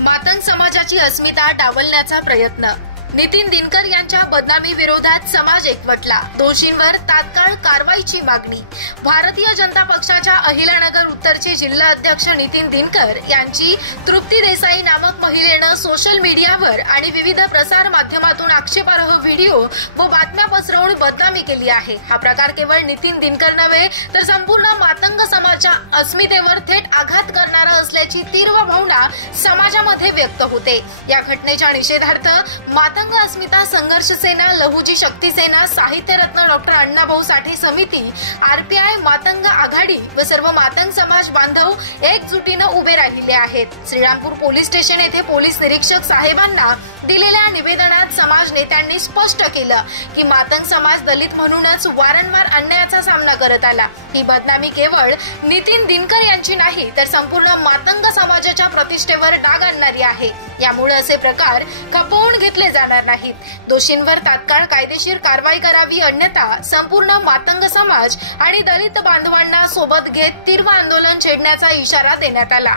मातंग समाजाची अस्मिता डावलण्याचा प्रयत्न। नितीन दिनकर यांच्या बदनामी विरोधात समाज एकवटला। दोषींवर तात्काळ कारवाईची मागणी। भारतीय जनता पक्षाच्या अहिल्यानगर उत्तरचे जिल्हा अध्यक्ष नितीन दिनकर यांची तृप्ती देसाई नामक महिलेनं सोशल मीडियावर आणि विविध प्रसार माध्यमातून आक्षेपार्ह व्हिडिओ व बातम्या पसरवून बदनामी केली आहे। हा प्रकार केवळ नितीन दिनकर नव्हे तर संपूर्ण मातंग समाजाच्या अस्मितेवर थेट आघात करणारा असल्याची तीव्र भावना समाजामध्ये व्यक्त होते। या घटनेच्या निषेधार्थ मातंग अस्मिता संघर्ष सेना, लहुजी शक्ती सेना, साहित्य रत्न डॉक्टर अण्णाभाऊ साठे समिती, आरपीआय, मातंग आघाडी व सर्व मातंग समाज बांधव एकजुटीने उभे राहिले आहेत। श्रीरामपूर पोलीस स्टेशन येथे पोलीस निरीक्षक साहेबांना दिलेल्या निवेदनात समाज नेत्यांनी स्पष्ट केलं की मातंग समाज दलित म्हणूनच वारंवार अन्यायाचा सामना करत आला। ही बदनामी केवळ नितीन दिनकर यांची नाही तर संपूर्ण मातंग समाजाच्या प्रतिष्ठेवर डाग आणणारी आहे। यामुळे असे प्रकार खपवून घेतले जाणार नाहीत। दोषींवर तात्काळ कायदेशीर कारवाई करावी, अन्यथा संपूर्ण मातंग समाज आणि दलित बांधवांना सोबत घेत तीव्र आंदोलन छेडण्याचा इशारा देण्यात आला।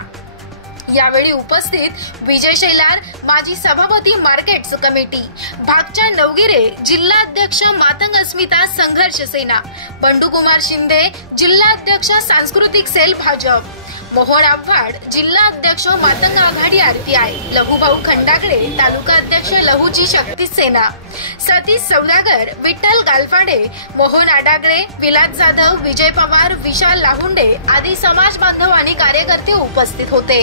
यावेळी उपस्थित विजय शेलार, माजी सभापती मार्केट्स कमिटी, भागच्या नवगिरे, जिल्हा अध्यक्ष मातंग अस्मिता संघर्ष सेना, बंडूकुमार शिंदे, जिल्हा अध्यक्ष सांस्कृतिक सेल भाजप, मोहन आव्हाड, जिल्हा अध्यक्ष मातंग आघाडी आरपीआय, लहुभाऊ खंडागळे, तालुका अध्यक्ष लहुजी शक्ती सेना, सतीश सौदागर, विठ्ठल गालफाडे, मोहन आडागळे, विलास जाधव, विजय पवार, विशाल लाहुंडे आदी समाज बांधव आणि कार्यकर्ते उपस्थित होते।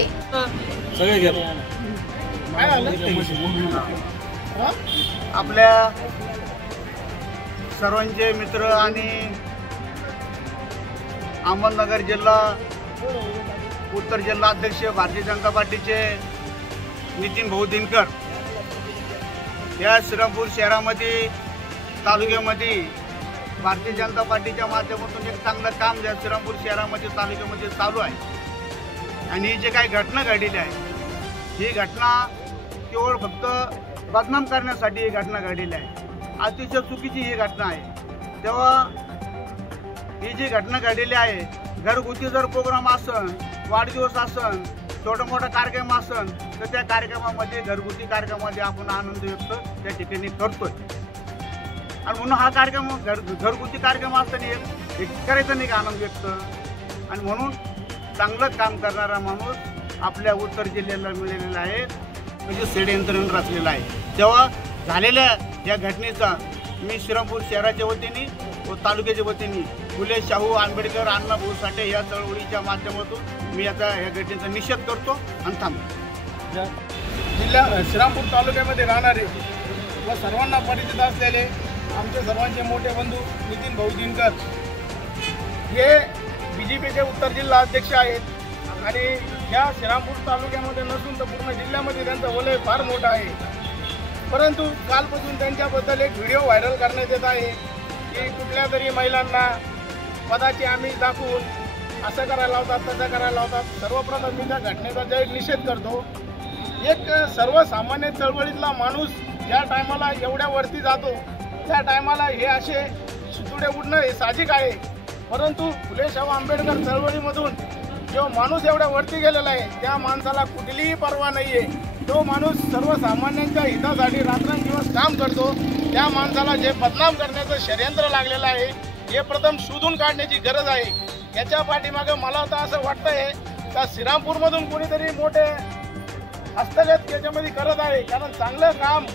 आपल्या सर्वांचे मित्र आणि अहमदनगर जिल्हा उत्तर जिल्हा अध्यक्ष भारतीय जनता पार्टीचे नितीन भाऊ दिनकर या श्रीरामपूर शहरामध्ये तालुक्यामध्ये भारतीय जनता पार्टीच्या माध्यमातून एक चांगलं काम या श्रीरामपूर शहरामध्ये तालुक्यामध्ये चालू आहे। आणि ही जे काही घटना घडलेली आहे ही घटना केवळ फक्त बदनाम करण्यासाठी ही घटना घडलेली आहे। अतिशय चुकीची ही घटना आहे। तेव्हा ही जी घटना घडलेली आहे, घरगुती जर प्रोग्राम असन, वाढदिवस असन, छोटा मोठा कार्यक्रम असन तर त्या कार्यक्रमामध्ये घरगुती कार्यक्रमामध्ये आपण आनंद व्यक्त त्या ठिकाणी करतोय। आणि म्हणून हा कार्यक्रम घरगुती कार्यक्रम असताना एक करायचा नाही का आनंद व्यक्त। आणि म्हणून चांगलं काम करणारा माणूस आपल्या उत्तर जिल्ह्याला मिळालेला आहे, म्हणजे षडयंत्र रचलेलं आहे। तेव्हा झालेल्या या घटनेचा मी श्रीरामपूर शहराच्या वतीने व तालुक्याच्या वतीने फुले शाहू आंबेडकर अण्णाभाऊ साठे या चळवळीच्या माध्यमातून मी आता या घटनेचा निषेध करतो आणि थांबतो। जिल्हा श्रीरामपूर तालुक्यामध्ये राहणारे व सर्वांना परिचित असलेले आमचे सर्वांचे मोठे बंधू नितीन भाऊ दिनकर हे बीजेपीचे उत्तर जिल्हा अध्यक्ष आहेत आणि या श्रीरामपूर तालुक्यामध्ये नसून तर पूर्ण जिल्ह्यामध्ये त्यांचं वलय फार मोठं आहे। परंतु कालपासून त्यांच्याबद्दल एक व्हिडिओ व्हायरल करण्यात येत आहे की कुठल्या तरी महिलांना पदाची आमिष दाखवून असं करायला लावतात, तसं करायला लावतात। सर्वप्रथम मी त्या घटनेचा जाहीर निषेध करतो। एक सर्वसामान्य चळवळीतला माणूस ज्या टायमाला एवढ्या वरती जातो त्या टायमाला हे असे सुतुडे उडणं हे साहजिक आहे। परंतु फुले शाहू आंबेडकर चळवळीमधून जो माणूस एवढ्या वरती गेलेला आहे त्या माणसाला कुठलीही पर्वा नाही आहे। तो माणूस सर्वसामान्यांच्या हितासाठी रात्रंदिवस काम करतो। त्या माणसाला जे बदनाम करण्याचं षडयंत्र लागलेलं आहे हे प्रथम शोधून काढण्याची गरज आहे। याच्या पाठीमागे मला तर असं वाटतंय का श्रीरामपूरमधून कोणीतरी मोठे हस्तगत याच्यामध्ये करत आहे, कारण चांगलं काम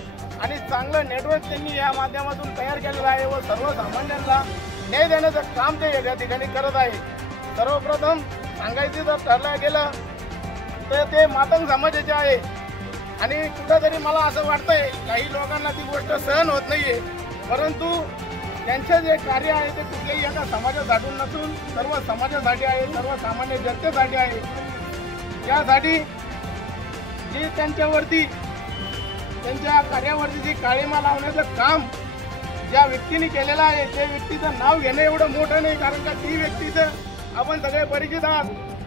आणि चांगलं नेटवर्क त्यांनी या माध्यमातून तयार केलेलं आहे व सर्वसामान्यांना न्याय देण्याचं काम ते या ठिकाणी करत आहे। सर्वप्रथम सांगायचं जर ठरलं गेलं तर ते मातंग समाजाचे आहे आणि कुठेतरी मला असं वाटतंय काही लोकांना ती गोष्ट सहन होत नाहीये। परंतु त्यांचे जे कार्य आहे ते कुठल्याही एका समाजासाठी नसून सर्व समाजासाठी आहे, सर्वसामान्य जनतेसाठी आहे। यासाठी जी त्यांच्यावरती त्यांच्या कार्यावरती जी काळीमा लावण्याचं काम ज्या व्यक्तीने केलेलं आहे त्या व्यक्तीचं नाव घेणं एवढं मोठं नाही, कारण का ती व्यक्तीचं आपण सगळे परिचित आहात।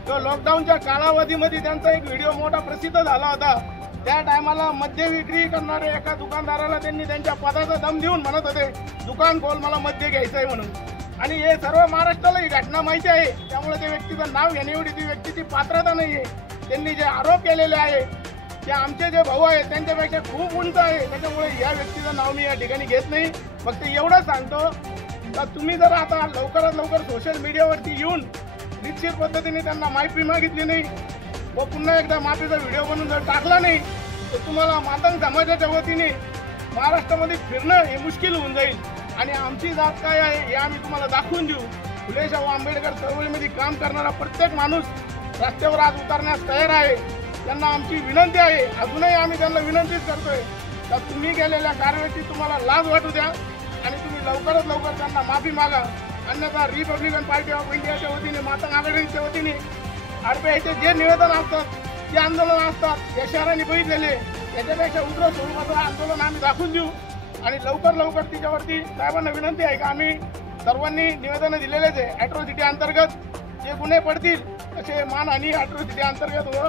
तो लॉकडाऊनच्या कालावधीमध्ये त्यांचा एक व्हिडिओ मोठा प्रसिद्ध झाला होता। त्या टायमाला मद्य विक्री करणारे एका दुकानदाराला त्यांनी त्यांच्या पदाचा दम देऊन म्हणत होते दुकान खोल, मला मद्य घ्यायचं आहे म्हणून। आणि हे सर्व महाराष्ट्राला ही घटना माहिती आहे, त्यामुळे त्या व्यक्तीचं नाव घेणे एवढी ती व्यक्तीची पात्रता नाही आहे। त्यांनी जे आरोप केलेले आहे की आमचे जे भाऊ आहेत त्यांच्यापेक्षा खूप उंच आहे, त्याच्यामुळे या व्यक्तीचं नाव मी या ठिकाणी घेत नाही. फक्त एवढं सांगतो का तुम्ही जर आता लवकरात लवकर सोशल मीडियावरती येऊन निश्चित पद्धतीने त्यांना माफी मागितली नाही व पुन्हा एकदा माफीचा व्हिडिओ बनवून जर टाकला नाही तर तुम्हाला मातंग समाजाच्या वतीने महाराष्ट्रामध्ये फिरणं हे मुश्किल होऊन जाईल. आणि आमची जात काय आहे हे आम्ही तुम्हाला दाखवून देऊ. फुले शाहू आंबेडकर चळवळीमध्ये काम करणारा प्रत्येक माणूस रस्त्यावर आज उतरण्यास तयार आहे. त्यांना आमची विनंती आहे, अजूनही आम्ही त्यांना विनंतीच करतोय का तुम्ही केलेल्या कारवाईची तुम्हाला लाज वाटू द्या आणि तुम्ही लवकरात लवकर त्यांना माफी मागा. अन्यथा रिपब्लिकन पार्टी ऑफ इंडियाच्या वतीने, मातंग आघाडीच्या वतीने RPIचे जे निवेदन असतात, जे आंदोलन असतात या शहराने बघितलेले, याच्यापेक्षा उग्र स्वरूपाचं आंदोलन आम्ही दाखवून देऊ. आणि लवकर तिच्यावरती साहेबांना विनंती आहे का आम्ही सर्वांनी निवेदनं दिलेलेच आहे. ॲट्रॉसिटी अंतर्गत जे गुन्हे पडतील तसे मानहानी ॲट्रॉसिटी अंतर्गत व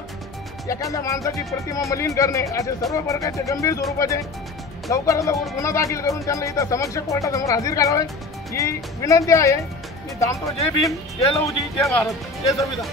एखाद्या माणसाची प्रतिमा मलिन करणे असे सर्व प्रकारचे गंभीर स्वरूपाचे लवकरात लवकर गुन्हा दाखल करून त्यांना इथं समक्ष कोर्टासमोर हजर करावे ही विनंती आहे. मी थांबतो. जय भीम, जय लहुजी, जय भारत, जय संविधान.